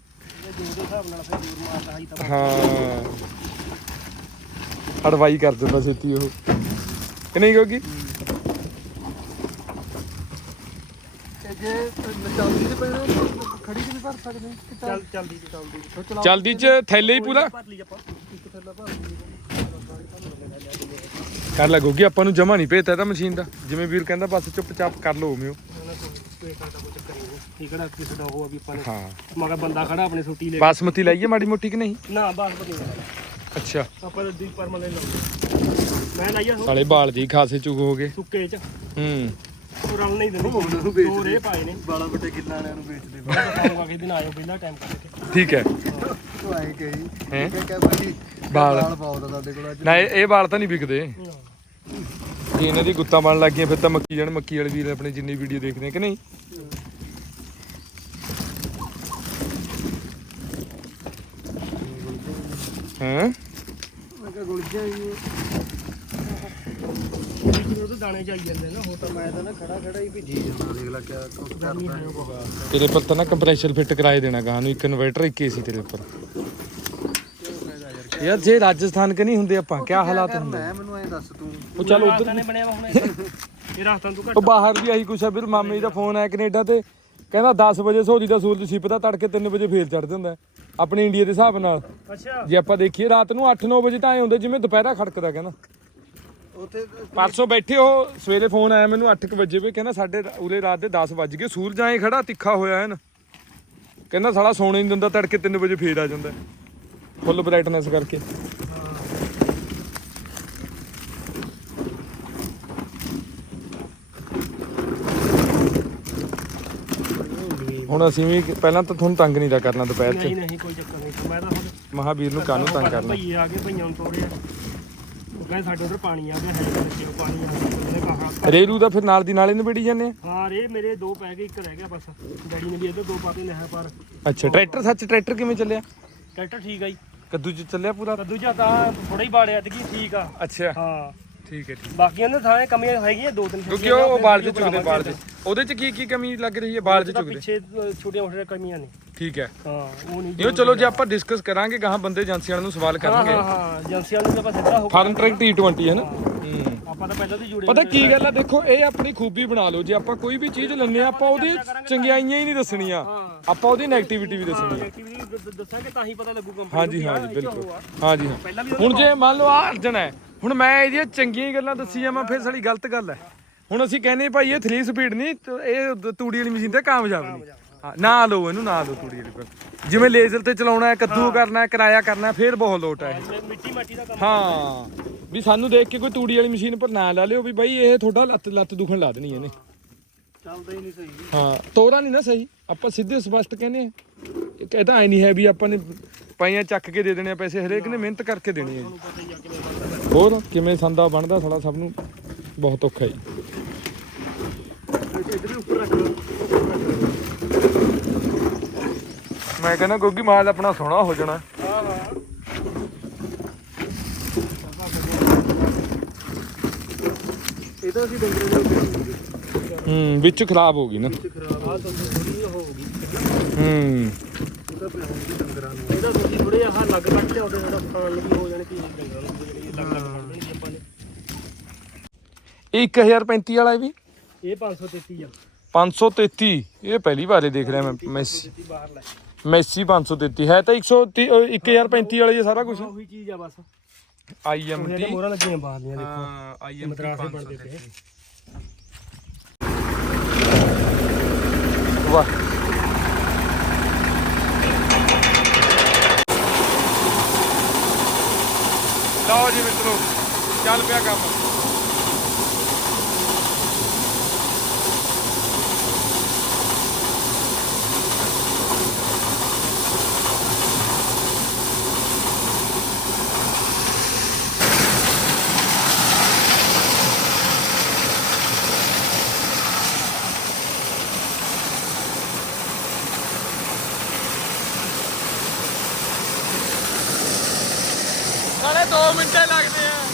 [SPEAKER 3] ਇਹ ਜੋਰ ਦੇ ਹਿਸਾਬ ਨਾਲ ਫਿਰ ਜੋਰ ਮਾਰਦਾ ਹੀ। ਤਾਂ
[SPEAKER 2] ਹਾਂ ਅੜਵਾਈ ਕਰ ਦਿੰਦਾ ਛੇਤੀ ਉਹ। ਕਿ ਨਹੀਂ ਕਿਉਂਕਿ
[SPEAKER 1] ਤੇ ਜੇ ਚੱਲਦੀ ਤੇ ਪੈਣਾ ਖੜੀ ਕਿ ਨਹੀਂ ਭਰ ਸਕਦੇ। ਕਿ
[SPEAKER 3] ਚੱਲ ਚੱਲਦੀ ਜੀ ਚੱਲਦੀ। ਜੀ।
[SPEAKER 2] ਚਲਦੀ 'ਚ ਥੈਲੇ ਹੀ ਪੂਰਾ।
[SPEAKER 3] ਭਰ ਲਈ ਆਪਾਂ।
[SPEAKER 1] ਇੱਕ ਥੱਲਾ ਭਰ
[SPEAKER 2] ਕਰ ਲੱਗੂਗੀ ਆਪਾਂ ਨੂੰ ਜਮਾ ਨਹੀਂ ਭੇਜਤਾ ਤਾਂ ਮਸ਼ੀਨ ਦਾ। ਜਿਵੇਂ ਵੀਰ ਕਹਿੰਦਾ ਬਸ ਚੁੱਪਚਾਪ ਕਰ ਲਓ ਉਵੇਂ
[SPEAKER 3] ਕੋਈ ਕਾਟਾ ਚੱਕਰ ਨਹੀਂ। ਇਹ ਕਿਹੜਾ ਕਿਸੇ ਦਾ ਉਹ ਆ ਵੀ ਆਪਾਂ ਨੇ
[SPEAKER 2] ਹਾਂ।
[SPEAKER 3] ਮਗਰ ਬੰਦਾ ਖੜਾ ਆਪਣੇ ਛੁੱਟੀ ਲੈ
[SPEAKER 2] ਬਾਸਮਤੀ ਲਾਈਏ ਮਾੜੀ ਮੋਟੀ ਕਿ ਨਹੀਂ।
[SPEAKER 3] ਨਾ ਬਾਸ ਬਣੀ
[SPEAKER 2] ਅੱਛਾ।
[SPEAKER 3] ਆਪਾਂ ਤਾਂ ਦੀ ਪਰਮਲੇ ਲਾਉਂਦੇ ਮੈਂ ਲਾਈਆ
[SPEAKER 2] ਸਾਲੇ ਬਾਲ ਦੀ ਖਾਸੇ ਚੁਗ ਹੋ ਗਏ।
[SPEAKER 3] ਸੁੱਕੇ ਚ।
[SPEAKER 2] ਹੂੰ।
[SPEAKER 3] ਉਹ ਰਲ ਨਹੀਂ ਦਿੰਦੇ। ਦੋ ਰੇ ਪਾਏ ਨੇ।
[SPEAKER 1] ਬਾਲਾ ਵੱਡੇ ਕਿੱਲਾ ਵਾਲਿਆਂ ਨੂੰ ਵੇਚਦੇ।
[SPEAKER 3] ਮੈਂ ਦਿਖਾਉਂਗਾ ਕਿ ਦਿਨ ਆਇਓ ਪਹਿਲਾਂ ਟਾਈਮ ਕੱਢ ਕੇ।
[SPEAKER 2] ਠੀਕ ਹੈ।
[SPEAKER 1] ਤੂੰ ਆਏ ਕਹੀ
[SPEAKER 2] ਹੈਂ?
[SPEAKER 1] ਕਿ ਕਹਿ ਭਾਈ
[SPEAKER 2] ਬਾਲ।
[SPEAKER 1] ਬਾਲ ਬਹੁਤ ਆ ਸਾਡੇ ਕੋਲ ਅੱਜ।
[SPEAKER 2] ਨਾ ਇਹ ਇਹ ਬਾਲ ਤਾਂ ਨਹੀਂ ਵਿਕਦੇ। ਜੇ ਇਹਨਾਂ ਦੀ ਗੁੱਤਾਂ ਬਣ ਲੱਗ ਗਈਆਂ ਫਿਰ ਤਾਂ ਮੱਕੀ ਜਾਣ ਮੱਕੀ ਵਾਲੇ ਵੀਰ ਆਪਣੇ ਜਿੰਨੀ ਵੀਡੀਓ ਦੇਖਦੇ ਆ ਕਿ ਨਹੀਂ? ਹਾਂ।
[SPEAKER 1] ਮੈਂ ਕਿਹਾ ਗੁਲਜਾ ਹੀ
[SPEAKER 3] ਵਿੱਚ ਉਹਦੇ ਦਾਣੇ ਚਾਈ ਜਾਂਦੇ ਨਾ ਹੋਰ ਤਾਂ
[SPEAKER 1] ਮੈਂ ਤਾਂ ਨਾ ਖੜਾ ਖੜਾ ਹੀ ਭਿੱਜੀ ਜਾਂਦਾ। ਦੇਖ ਲੈ ਕਿਆ ਕੁਛ
[SPEAKER 3] ਗਰਮੀ
[SPEAKER 1] ਕਰਦਾ
[SPEAKER 3] ਹੈ। ਉਹ ਬਹੁਤ।
[SPEAKER 2] ਤੇਰੇ ਪਰ ਤਾਂ ਨਾ ਕੰਪਰੈਸ਼ਰ ਫਿੱਟ ਕਰਾਏ ਦੇਣਾ ਗਾਂ ਨੂੰ ਇੱਕ ਇਨਵਰਟਰ ਇੱਕ ਏਸੀ ਤੇਰੇ ਉੱਪਰ। ਯਾਰ ਜੇ ਰਾਜਸਥਾਨ ਕੇ ਨਹੀਂ ਹੁੰਦੇ ਆਪਾਂ ਕੀ ਹਾਲਾਤ ਹੁੰਦੇ?
[SPEAKER 1] ਮੈਂ ਮੈਨੂੰ ਐਂ ਦੱਸ ਤੂੰ।
[SPEAKER 2] ਉਹ ਚੱਲ
[SPEAKER 3] ਰਾਜਸਥਾਨ
[SPEAKER 2] ਉਧਰ
[SPEAKER 3] ਨੇ ਬਣਿਆ ਵਾ ਹੁਣ ਇਹ ਇਹ ਰਾਜਸਥਾਨ ਤੋਂ ਘੱਟ
[SPEAKER 2] ਉਹ ਬਾਹਰ ਵੀ ਆਹੀ ਕੁਛ ਆ ਵੀਰ ਮਾਮੇ ਜੀ ਦਾ ਫੋਨ ਆਇਆ ਕੈਨੇਡਾ ਤੇ। ਕਹਿੰਦਾ 10 ਵਜੇ ਸੋਰੀ ਦਾ ਸੂਰਜ ਛਿਪਦਾ ਤੜਕੇ 3 ਵਜੇ ਫੇਰ ਚੜ ਜਾਂਦਾ। ਆਪਣੇ ਇੰਡੀਆ ਦੇ ਹਿਸਾਬ ਨਾਲ।
[SPEAKER 3] ਅੱਛਾ।
[SPEAKER 2] ਜੇ ਆਪਾਂ ਦੇਖੀਏ ਰਾਤ ਨੂੰ 8-9 ਵਜੇ ਤਾਂ ਐ ਹੁੰਦਾ ਜਿਵੇਂ ਦੁਪਹਿਰਾ ਖੜਕਦਾ ਕਹਿੰਦਾ।
[SPEAKER 1] ਉੱਥੇ
[SPEAKER 2] ਪਰਸੋਂ ਬੈਠੇ ਉਹ ਸਵੇਰੇ ਫੋਨ ਆਇਆ ਮੈਨੂੰ 8:00 ਵਜੇ ਵੀ ਕਹਿੰਦਾ ਸਾਡੇ ਉਰੇ ਰਾਤ ਦੇ 10 ਵੱਜ ਗਏ ਸੂਰਜ ਐਂ ਖੜਾ ਤਿੱਖਾ ਹੋਇਆ ਹੈ ਨਾ ਕਹਿੰਦਾ ਸਾਲਾ ਸੌਣੇ ਨਹੀਂ ਦਿੰਦਾ ਤੜਕੇ 3 ਵਜੇ ਫੇਰ ਆ ਜਾਂਦਾ। ਫੁੱਲ ਬ੍ਰਾਈਟਨੈਸ ਕਰਕੇ। ਹੁਣ ਅਸੀਂ ਵੀ ਪਹਿਲਾਂ ਤਾਂ ਤੁਹਾਨੂੰ ਤੰਗ ਨਹੀਂ ਦਾ ਕਰਨਾ ਦੁਪਹਿਰ 'ਚ।
[SPEAKER 3] ਨਹੀਂ ਨਹੀਂ ਕੋਈ ਚੱਕਰ ਨਹੀਂ। ਮੈਂ ਤਾਂ ਹੁਣ
[SPEAKER 2] ਮਹਾਵੀਰ ਨੂੰ ਕਾਹਨੂੰ ਤੰਗ ਕਰਨਾ?
[SPEAKER 3] ਭਈਏ ਆ ਗਏ ਭਈਆਂ ਨੂੰ ਤੋੜਿਆ ਉਹ ਕਹਿੰਦੇ ਸਾਡੇ ਉਧਰ ਪਾਣੀ ਆ ਗਿਆ ਹੈ ਕਿ ਪਾਣੀ ਆ ਗਿਆ। ਉਹਨੇ ਕਹਾ
[SPEAKER 2] ਰੇਲੂ ਦਾ ਫਿਰ ਨਾਲ ਦੀ ਨਾਲ ਹੀ ਨਿਬੜੀ ਜਾਂਦੇ ਆ?
[SPEAKER 3] ਹਾਂ ਰੇ ਮੇਰੇ ਦੋ ਪੈ ਗਏ ਇੱਕ ਰਹਿ ਗਿਆ ਬਸ। ਡੈਡੀ ਨੇ ਵੀ ਇੱਧਰ ਦੋ ਪਾਤੇ ਨਹਿਰ ਪਰ।
[SPEAKER 2] ਅੱਛਾ ਟਰੈਕਟਰ ਸੱਚ ਟਰੈਕਟਰ ਕਿਵੇਂ ਚੱਲਿਆ?
[SPEAKER 3] ਟਰੈਕਟਰ ਠੀਕ ਆ ਜੀ।
[SPEAKER 2] ਕੱਦੂ ਚ ਚੱਲਿਆ ਪੂਰਾ?
[SPEAKER 3] ਕੱਦੂ ਜਾਂ ਤਾਂ ਥੋੜਾ ਹੀ ਬਾੜਿਆ ਤੇ ਠੀਕ ਆ।
[SPEAKER 2] ਅੱਛਾ।
[SPEAKER 3] ਹਾਂ।
[SPEAKER 2] ਠੀਕ ਹੈ ਠੀਕ
[SPEAKER 3] ਬਾਕੀਆਂ ਦੇ ਥਾਂ ਕਮੀਆਂ ਹੈਗੀਆਂ ਦੋ ਤਿੰਨ
[SPEAKER 2] ਕਿਉਂਕਿ ਉਹ ਬਾਲ ਚ ਚੁਗਦੇ ਬਾਲ ਚ ਉਹਦੇ ਚ ਕੀ ਕੀ ਕਮੀ ਲੱਗ ਰਹੀ ਹੈ ਬਾਲ ਚ
[SPEAKER 3] ਤਾਂ
[SPEAKER 2] ਚੁਗਦੇ?
[SPEAKER 3] ਪਿੱਛੇ ਛੋਟੀਆਂ ਮੋਟੀਆਂ ਕਮੀਆਂ ਨੇ।
[SPEAKER 2] ਠੀਕ ਹੈ।
[SPEAKER 3] ਹਾਂ ਉਹ ਨਹੀਂ
[SPEAKER 2] ਇਹੋ ਚਲੋ ਜੇ ਆਪਾਂ ਡਿਸਕਸ ਕਰਾਂਗੇ ਗਾਹਾਂ ਬੰਦੇ ਏਜੰਸੀ ਵਾਲਿਆਂ ਨੂੰ ਸਵਾਲ
[SPEAKER 3] ਹਾਂ
[SPEAKER 2] ਕਰਨਗੇ।
[SPEAKER 3] ਹਾਂ ਹਾਂ ਏਜੰਸੀਆਂ ਨੂੰ ਤਾਂ ਆਪਾਂ ਸਿੱਧਾ ਹੋ
[SPEAKER 2] ਫਾਰਮ ਟਰੈਕ T20 ਹੈ ਨਾ?
[SPEAKER 3] ਆਪਾਂ ਤਾਂ ਪਹਿਲਾਂ ਤੋਂ ਜੁੜੇ
[SPEAKER 2] ਪਤਾ ਕੀ ਗੱਲ ਆ ਦੇਖੋ ਇਹ ਆਪਣੀ ਖੂਬੀ ਬਣਾ ਲਓ। ਜੇ ਆਪਾਂ ਕੋਈ ਵੀ ਚੀਜ਼ ਲੈਂਦੇ ਆ ਆਪਾਂ ਉਹਦੀ ਚੰਗਿਆਈਆਂ ਹੀ ਨਹੀਂ ਦੱਸਣੀਆਂ। ਆਪਾਂ ਉਹਦੀ 네ਗੇਟਿਵਿਟੀ ਵੀ ਦੱਸਣੀ ਹੈ
[SPEAKER 3] ਐਕਟੀਵਿਟੀ ਦੱਸਾਂਗੇ ਤਾਂ ਹੀ ਪਤਾ ਲੱਗੂ ਕੰਪਨੀ
[SPEAKER 2] ਹਾਂਜੀ ਹਾਂਜੀ ਬਿਲਕੁਲ। ਹਾਂਜੀ ਹਾਂ। ਹੁਣ ਜੇ ਮੰਨ ਲਓ ਆ ਅਰਜਨ ਹੈ ਹੁਣ ਮੈਂ ਇਹਦੀਆਂ ਚੰਗੀਆਂ ਗੱਲਾਂ ਦੱਸੀ ਜਾਵਾਂ ਫਿਰ ਸਾਡੀ ਗਲਤ ਗੱਲ ਹੈ। ਹੁਣ ਅਸੀਂ ਕਹਿੰਦੇ ਭਾਈ ਇਹ 3 ਸਪੀਡ ਨਹੀਂ ਇਹ ਤੂੜੀ ਵਾਲੀ ਮਸ਼ੀਨ ਤੇ ਕਾਮਯਾਬ ਨਹੀਂ। ਹਾਂ, ਨਾ ਲਓ ਇਹਨੂੰ ਨਾ ਲਓ ਤੂੜੀ ਵਾਲੀ ਪਰ ਜਿਵੇਂ ਲੇਜ਼ਰ ਤੇ ਚਲਾਉਣਾ ਹੈ ਕੱਦੂ ਕਰਨਾ ਹੈ ਕਿਰਾਇਆ ਕਰਨਾ ਹੈ ਫਿਰ ਬਹੁਤ ਲੋਟ ਹੈ ਇਹ।
[SPEAKER 3] ਮਿੱਟੀ ਮਾਟੀ ਦਾ ਕੰਮ
[SPEAKER 2] ਹਾਂ। ਵੀ ਸਾਨੂੰ ਦੇਖ ਕੇ ਕੋਈ ਤੂੜੀ ਵਾਲੀ ਮਸ਼ੀਨ ਪਰ ਨਾ ਲਾ ਲਿਓ ਵੀ ਬਾਈ ਇਹ ਤੁਹਾਡਾ ਲੱਤ ਲੱਤ ਦੁਖਣ ਲਾ ਦੇਣੀ ਇਹਨੇ।
[SPEAKER 3] ਚੱਲਦਾ ਹੀ ਨਹੀਂ ਸਹੀ।
[SPEAKER 2] ਹਾਂ ਤੋਰਾ ਨਹੀਂ ਨਾ ਸਹੀ। ਆਪਾਂ ਸਿੱਧੇ ਸਪਸ਼ਟ ਕਹਿੰਦੇ ਆ ਇਹ ਤਾਂ ਐ ਨਹੀਂ ਹੈ ਵੀ ਆਪਾਂ ਨੇ ਪਾਈਆਂ ਚੱਕ ਕੇ ਦੇ ਦੇਣੇ ਆ ਪੈਸੇ ਹਰੇਕ ਨੇ ਮਿਹਨਤ ਕਰਕੇ ਦੇਣੀ ਹੈ ਜੀ। ਹੋਰ ਕਿਵੇਂ ਸੰਦਾ ਬਣਦਾ ਸਾਲਾ ਸਭ ਨੂੰ ਬਹੁਤ ਔਖਾ
[SPEAKER 3] ਲਓ।
[SPEAKER 2] ਮੈਂ ਕਹਿੰਦਾ ਗੋਗੀ ਮਾਲ ਆਪਣਾ ਸੋਹਣਾ ਹੋ ਜਾਣਾ।
[SPEAKER 3] ਹਾਂ ਹਾਂ ਇਹ ਤਾਂ ਅਸੀਂ ਡੰਗਰਾਂ ਦੇ ਉੱਤੇ
[SPEAKER 2] ਹੂੰ ਵਿੱਚ ਖਰਾਬ ਹੋ ਗਈ ਨਾ।
[SPEAKER 3] ਖਰਾਬ ਆ ਤਾਂ ਥੋੜੀ ਹੋ ਗਈ।
[SPEAKER 2] ਹੂੰ।
[SPEAKER 3] ਪਿਆ ਹੋਊਗੀ ਡੰਗਰਾਂ ਨੂੰ ਇਹਦਾ ਤੁਸੀਂ ਥੋੜੇ ਆਹ ਲੱਗ ਕੱਟ ਲਿਆਓ ਤੇ ਸਾਡਾ ਖਾਣ ਲਈ ਹੋ ਜਾਣੀ ਕਿ ਡੰਗਰਾਂ ਨੂੰ ਜਿਹੜੀ ਲੱਗ ਲੱਗ ਕੱਢ ਦੇਣੀ ਆਪਾਂ ਨੇ।
[SPEAKER 2] ਇਹ 1035 ਵਾਲਾ ਇਹ ਵੀ?
[SPEAKER 3] ਇਹ 533 ਆ।
[SPEAKER 2] 533 ਇਹ ਪਹਿਲੀ ਵਾਰੇ ਦੇਖ ਰਿਹਾ ਮੈਂ ਮੈਸੀ।
[SPEAKER 3] ਬਾਹਰ ਲੈ
[SPEAKER 2] ਮੈਸੀ 533 ਹੈ ਤਾਂ 130 ਅਹ 1035 ਵਾਲਾ ਸਾਰਾ ਕੁਝ
[SPEAKER 3] ਉਹੀ ਚੀਜ਼ ਆ ਬਸ।
[SPEAKER 2] ਆਈਐਮਟੀ
[SPEAKER 3] ਇਹਦੇ ਮੋਹਰਾਂ ਲੱਗੀਆਂ ਬਾਹਰ ਦੀਆਂ ਦੇਖੋ।
[SPEAKER 2] ਹਾਂ ਆਈਐਮਟੀ
[SPEAKER 3] ਮਦਰਾਸੇ ਬਣਦੇ ਪਏ।
[SPEAKER 2] ਵਾਹ। ਲਓ ਜੀ ਮਿੱਤਰੋ ਚੱਲ ਪਿਆ ਕੰਮ। 2 ਮਿੰਟ ਲੱਗਦੇ ਆ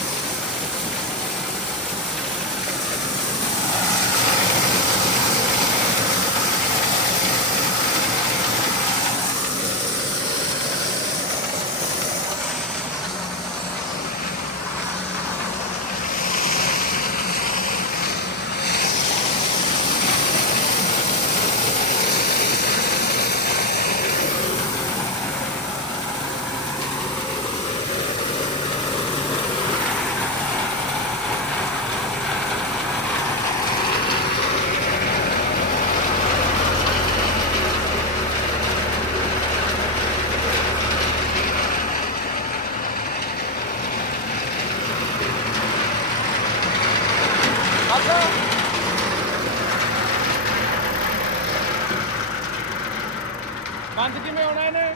[SPEAKER 2] ਬੰਦ ਕਿਵੇਂ ਆਉਣਾ ਇਹਨੇ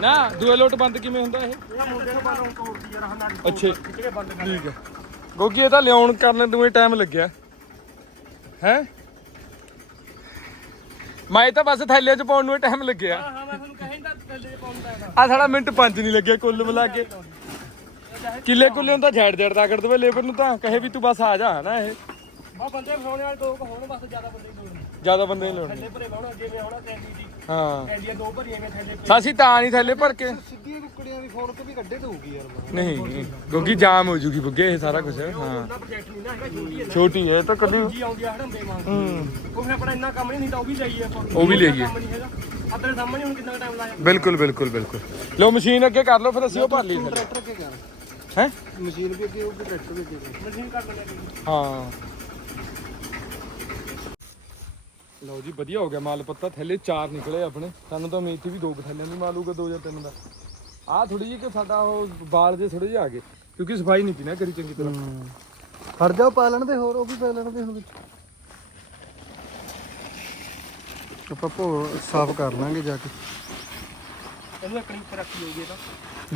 [SPEAKER 2] ਨਾ ਦੂਏ ਲੋਟ ਬੰਦ ਕਿਵੇਂ ਹੁੰਦਾ ਇਹ?
[SPEAKER 3] ਹਨਾ
[SPEAKER 2] ਅੱਛੇ। ਠੀਕ ਹੈ। ਗੋਗੀ ਇਹ ਤਾਂ ਲਿਆਉਣ ਕਰਨ ਨੂੰ ਟਾਈਮ ਲੱਗਿਆ। ਹੈ? ਮੈਂ ਤਾਂ ਬਸ ਥੈਲੇ 'ਚ ਪਾਉਣ ਨੂੰ ਟਾਈਮ ਲੱਗਿਆ।
[SPEAKER 3] ਹਾਂ ਹਾਂ ਮੈਂ ਤੁਹਾਨੂੰ ਕਹਿੰਦਾ ਥੱਲੇ ਪਾਉਂਦਾ
[SPEAKER 2] ਆ ਸਾਡਾ ਮਿੰਟ 5 ਨਹੀਂ ਲੱਗਿਆ ਕੁੱਲ ਮਿਲਾ ਕੇ। ਕਿੱਲੇ ਕੁੱਲੇ ਨੂੰ ਤਾਂ ਝਾੜ ਝਾੜ ਦਾ ਕਰ ਦਵੇ ਲੇਬਰ ਨੂੰ ਤਾਂ। ਕਹੇ ਵੀ ਤੂੰ ਬਸ ਆ ਜਾ ਨਾ ਇਹ।
[SPEAKER 3] ਬਾ ਬੰਦੇ ਫਸਾਉਣੇ ਵਾਲੇ ਦੋ ਹੋਣ ਬਸ ਜ਼ਿਆਦਾ ਬੰਦੇ ਨਹੀਂ ਹੋਣੇ
[SPEAKER 2] ਜ਼ਿਆਦਾ ਬੰਦੇ ਨਹੀਂ ਲਾਉਣੇ
[SPEAKER 3] ਥੱਲੇ ਭਰੇ ਬਾਉਣਾ ਜਿਵੇਂ ਹੋਣਾ ਕੈਂਡੀ
[SPEAKER 2] ਹਾਂ।
[SPEAKER 3] ਕੈਂਡੀਆਂ ਦੋ ਭਰੀਆਂ ਨੇ ਥੱਲੇ
[SPEAKER 2] ਸਾਸੀ ਤਾਂ ਨਹੀਂ ਥੱਲੇ ਭਰ ਕੇ।
[SPEAKER 1] ਸਿੱਧੀਆਂ ਕੁੱਕੜੀਆਂ ਦੀ ਫੋਨ ਤੇ ਵੀ ਕੱਢੇ ਦਊਗੀ ਯਾਰ
[SPEAKER 2] ਨਹੀਂ ਕਿਉਂਕਿ ਜਾਮ ਹੋ ਜੂਗੀ ਬੁੱਗੇ ਇਹ ਸਾਰਾ ਕੁਝ ਹਾਂ।
[SPEAKER 3] ਉਹਦਾ ਪ੍ਰੋਜੈਕਟ ਨਹੀਂ ਨਾ ਹੈਗਾ ਛੋਟੀ ਹੈ
[SPEAKER 2] ਛੋਟੀ ਹੈ ਇਹ ਤਾਂ ਕੱਲੀ
[SPEAKER 3] ਜੀ ਆਉਂਦੀ ਆ ਉਹ ਫਿਰ ਆਪਣਾ ਇੰਨਾ ਕੰਮ ਨਹੀਂ ਹੁੰਦਾ ਉਹ ਵੀ ਲਈਏ ਆਪਾਂ।
[SPEAKER 2] ਉਹ ਵੀ ਲਈਏ।
[SPEAKER 3] ਕੰਮ ਨਹੀਂ ਹੈਗਾ। ਆਪਣੇ ਸਾਹਮਣੇ ਹੁਣ ਕਿੰਨਾ ਟਾਈਮ ਲਾਇਆ।
[SPEAKER 2] ਬਿਲਕੁਲ ਬਿਲਕੁਲ ਬਿਲਕੁਲ। ਲਓ ਮਸ਼ੀਨ ਅੱਗੇ ਕਰ ਲਓ ਫਿਰ ਅਸੀਂ ਉਹ ਭਰ ਲਈ
[SPEAKER 1] ਟਰੈਕਟਰ ਕੇ
[SPEAKER 2] ਹੈ?
[SPEAKER 1] ਮਸ਼ੀਨ ਵੀ ਅੱਗੇ ਹੋਊਗੀ ਟਰੈਕਟਰ ਵੀ ਅੱਗੇ।
[SPEAKER 3] ਮਸ਼ੀਨ ਕਰ ਜੀ
[SPEAKER 2] ਹਾਂ। ਲਓ ਜੀ ਵਧੀਆ ਹੋ ਗਿਆ ਮਾਲ ਪੱਤਾ। ਥੱਲੇ ਚਾਰ ਨਿਕਲੇ ਆਪਣੇ। ਸਾਨੂੰ ਤਾਂ ਉਮੀਦ ਸੀ ਵੀ ਦੋ ਕੁ ਥੱਲੇ ਨਹੀਂ ਮਾਲੂਗਾ ਦੋ ਜਾਂ ਤਿੰਨ ਦਾ। ਆਹ ਥੋੜੀ ਜਿਹੀ ਕਿ ਸਾਡਾ ਉਹ ਬਾਲ ਜੇ ਥੋੜੇ ਜਿਹੇ ਆ ਗਏ ਕਿਉਂਕਿ ਸਫ਼ਾਈ ਨਹੀਂ ਪੀਣਾ ਕਰੀ ਚੰਗੀ ਤਰ੍ਹਾਂ।
[SPEAKER 1] ਖੜ ਜਾਓ ਪਾ ਲੈਣ ਦੇ ਹੋਰ ਉਹ ਵੀ ਪਾ ਲੈਣ ਦੇ ਹੁਣ। ਵਿੱਚ ਆਪਾਂ ਭੋ ਸਾਫ਼ ਕਰ ਲਾਂਗੇ ਜਾ ਕੇ।
[SPEAKER 3] ਇਹਨੂੰ ਇੱਕ ਉੱਪਰ ਰੱਖੀ ਹੋਊਗੀ ਇਹ ਤਾਂ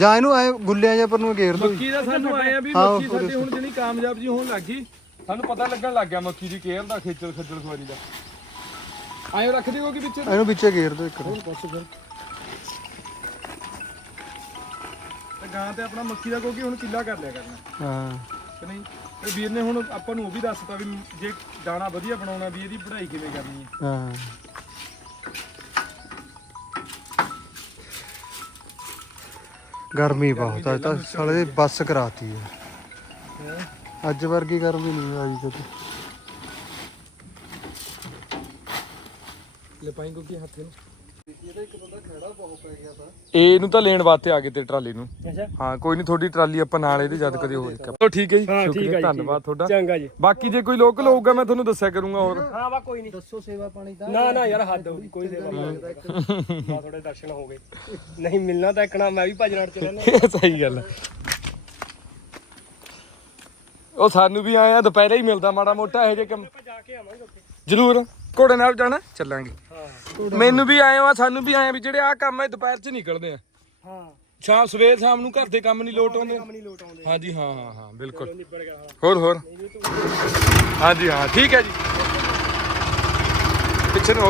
[SPEAKER 1] ਜਾਂ ਇਹਨੂੰ ਐ ਗੁੱਲਿਆਂ ਜਾਂ ਪਰ ਨੂੰ ਘੇਰ ਦੋ।
[SPEAKER 2] ਮੱਕੀ ਦਾ ਸਾਨੂੰ ਆਏ ਆ ਵੀ
[SPEAKER 1] ਹਾਂ,
[SPEAKER 2] ਮੱਕੀ ਸਾਡੀ ਹੁਣ ਜਿਹੜੀ ਕਾਮਯਾਬ ਜੀ ਹੋਣ ਲੱਗੀ ਸਾਨੂੰ ਪਤਾ ਲੱਗਣ ਲੱਗ ਗਿਆ ਮੱਕੀ ਦੀ ਕੇਅਰ ਦਾ ਖੇਚਲ ਖੱਜਲ ਖਵਾਰੀ ਦਾ। ਆਏ ਰੱਖ ਦਿਓ ਕਿ ਵਿੱਚ?
[SPEAKER 1] ਇਹਨੂੰ ਵਿੱਚੇ ਘੇਰ ਦੋ ਇੱਕ
[SPEAKER 2] ਬਸ ਫਿਰ। ਤੇ ਗਾਂ ਤੇ ਆਪਣਾ ਮੱਕੀ ਦਾ ਕਿਉਂਕਿ ਹੁਣ ਕਿੱਲਾ ਕਰ ਲਿਆ ਕਰਨਾ।
[SPEAKER 1] ਹਾਂ।
[SPEAKER 2] ਕਿ ਨਹੀਂ? ਤੇ ਵੀਰ ਨੇ ਹੁਣ ਆਪਾਂ ਨੂੰ ਉਹ ਵੀ ਦੱਸਤਾ ਵੀ ਜੇ ਦਾਣਾ ਵਧੀਆ ਬਣਾਉਣਾ ਵੀ ਇਹਦੀ ਪੜ੍ਹਾਈ ਕਿਵੇਂ ਕਰਨੀ ਹੈ।
[SPEAKER 1] ਹਾਂ। ਗਰਮੀ ਬਹੁਤ ਆ ਤਾਂ ਸਾਲੇ ਬੱਸ ਕਰਾਤੀ ਹੈ? ਅੱਜ ਵਰਗੀ ਗਰਮੀ ਨਹੀਂ ਆਈ ਕਦੇ
[SPEAKER 2] ਲੈ ਪਾਈ ਕਿਉਂਕਿ ਹੱਥੇ ਨੂੰ।
[SPEAKER 1] ਇਹਦਾ ਇੱਕ ਬੰਦਾ ਖੜਾ ਬਹੁਤ ਪੈ ਗਿਆ ਤਾਂ
[SPEAKER 2] ਇਹਨੂੰ ਤਾਂ ਲੈਣ ਵਾਸਤੇ ਆ ਗਏ ਤੇ ਟਰਾਲੀ ਨੂੰ।
[SPEAKER 3] ਅੱਛਾ।
[SPEAKER 2] ਹਾਂ ਕੋਈ ਨਹੀਂ ਤੁਹਾਡੀ ਟਰਾਲੀ ਆਪਾਂ ਨਾਲ ਇਹਦੇ ਜਦ ਕਦੇ ਹੋਰ ਚਲੋ ਠੀਕ ਹੈ ਜੀ।
[SPEAKER 3] ਹਾਂ, ਠੀਕ
[SPEAKER 2] ਸ਼ੁਕਰੀਆ
[SPEAKER 3] ਹੈ ਜੀ,
[SPEAKER 2] ਧੰਨਵਾਦ ਤੁਹਾਡਾ।
[SPEAKER 3] ਚੰਗਾ ਜੀ।
[SPEAKER 2] ਬਾਕੀ ਜੇ ਕੋਈ ਲੋਕਲ ਹੋਊਗਾ ਮੈਂ ਤੁਹਾਨੂੰ ਦੱਸਿਆ ਕਰੂੰਗਾ ਹੋਰ।
[SPEAKER 3] ਹਾਂ ਵਾ ਕੋਈ ਨਹੀਂ
[SPEAKER 1] ਦੱਸੋ ਸੇਵਾ ਪਾਣੀ ਦਾ।
[SPEAKER 3] ਨਾ ਨਾ ਯਾਰ ਹੱਦ ਹੋ ਗਈ ਕੋਈ ਸੇਵਾ ਨਹੀਂ ਬਾ ਥੋੜੇ ਦਰਸ਼ਨ ਹੋ ਗਏ। ਨਹੀਂ ਮਿਲਣਾ ਤਾਂ ਇੱਕਣਾ ਮੈਂ ਵੀ ਭਜਨਾੜ ਚ ਰਹਿਣਾ
[SPEAKER 2] ਸਹੀ ਗੱਲ ਹੈ। ਉਹ ਸਾਨੂੰ ਵੀ ਆਇਆ ਦੁਪਹਿਰੇ ਹੀ ਮਿਲਦਾ ਮਾੜਾ ਮੋਟਾ ਇਹੋ ਜਿਹੇ ਕੰਮ।
[SPEAKER 3] ਆਪਾਂ ਜਾ ਕੇ ਆਵਾਂਗੇ ਉੱਥੇ।
[SPEAKER 2] ਜ਼ਰੂਰ। ਘੋੜੇ ਨਾਲ ਜਾਣਾ ਚੱਲਾਂਗੇ।
[SPEAKER 3] ਹਾਂ।
[SPEAKER 2] ਮੈਨੂੰ ਵੀ ਆਏ ਆ ਸਾਨੂੰ ਵੀ ਆਏ ਆ ਵੀ ਜਿਹੜੇ ਆ ਕੰਮ ਹੈ ਦੁਪਹਿਰ 'ਚ ਨਿਕਲਦੇ ਆ।
[SPEAKER 3] ਹਾਂ।
[SPEAKER 2] ਸ਼ਾਮ ਸਵੇਰ ਸ਼ਾਮ ਨੂੰ ਘਰ ਦੇ ਕੰਮ ਨਹੀਂ ਲੋਟ ਆਉਂਦੇ। ਹਾਂਜੀ ਹਾਂ ਹਾਂ ਹਾਂ ਬਿਲਕੁਲ। ਹੋਰ ਹੋਰ। ਹਾਂਜੀ ਹਾਂ ਠੀਕ ਹੈ ਜੀ। ਪਿੱਛੇ ਨੂੰ